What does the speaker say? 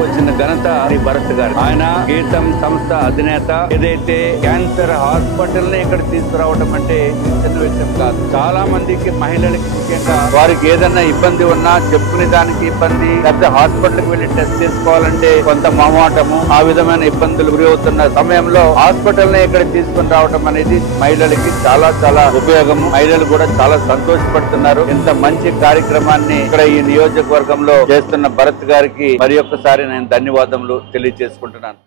తీసుకొచ్చిన ఘనత శ్రీ భరత్ గారు. ఆయన గీతం సంస్థ అధినేత. ఏదైతే క్యాన్సర్ హాస్పిటల్ ని ఇక్కడ తీసుకురావడం అంటే చిన్న విషయం కాదు. చాలా మందికి మహిళలకి ముఖ్యంగా వారికి ఏదైనా ఇబ్బంది ఉన్నా చెప్పుకునే దానికి ఇబ్బంది, లేకపోతే హాస్పిటల్ కి వెళ్లి టెస్ట్ చేసుకోవాలంటే కొంత మొహమాటము, ఆ విధమైన ఇబ్బందులు గురి అవుతున్న సమయంలో హాస్పిటల్ ని ఇక్కడ తీసుకుని రావడం అనేది మహిళలకి చాలా చాలా ఉపయోగము. మహిళలు కూడా చాలా సంతోషపడుతున్నారు. ఇంత మంచి కార్యక్రమాన్ని ఇక్కడ ఈ నియోజకవర్గంలో చేస్తున్న భరత్ గారికి మరి ఒక్కసారి నేను ధన్యవాదములు తెలియజేసుకుంటున్నాను.